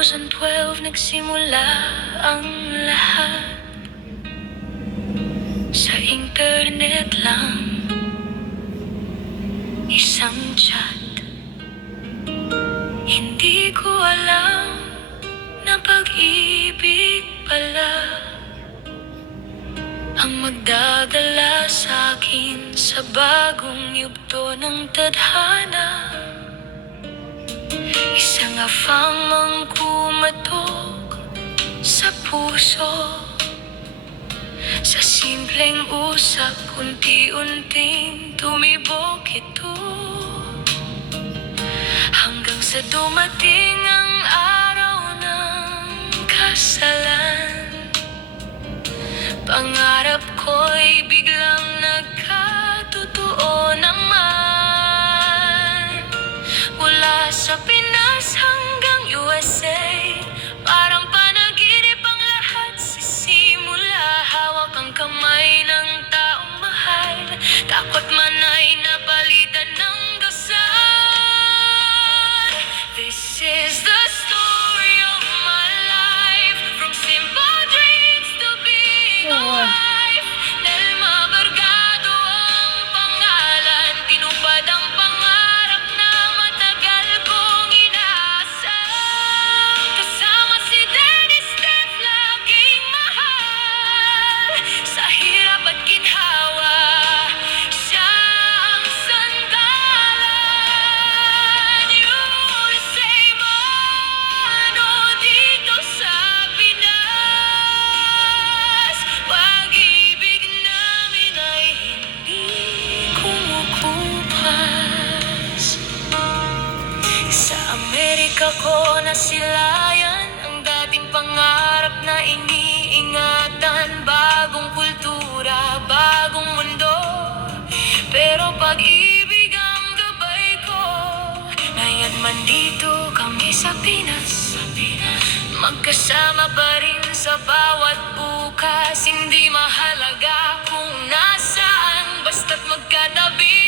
2012 nagsimula ang lahat. Sa internet lang, isang chat. Hindi ko alam na pag-ibig pala ang magdadala sa'kin sa bagong yugto ng tadhana. Isang afang mangkumatok sa puso. Sa simpleng usap, unti-unting tumibok ito, hanggang sa dumating ang araw ng kasalan. Pangarap ko'y biglang nagkatotoo naman. Mula sa Pinas hanggang USA, parang panaginip ang lahat sa simula. Hawak ang kamay ng taong mahal, takot man ay napalitan ng dasal. This is the story of my life, from simple dreams to big life. Nelma Bargado ang pangalan, tinupad ang pangarap na matagal kong inaasam. Kasama si Dennis Steph, laging mahal. Sa hirap at ginhawa, siya ang sandalan. USA man o dito sa Pinas, pag-ibig namin ay hindi kumukupas. Sa Amerika ko nasilayan ang dating pangarap na iniingatan. Bagong kultura, bagong mundo, pero pag-ibig ang gabay ko. Ngayon man dito kami sa Pinas, magkasama pa rin sa bawat bukas. Hindi mahalaga kung nasaan, basta't magkatabi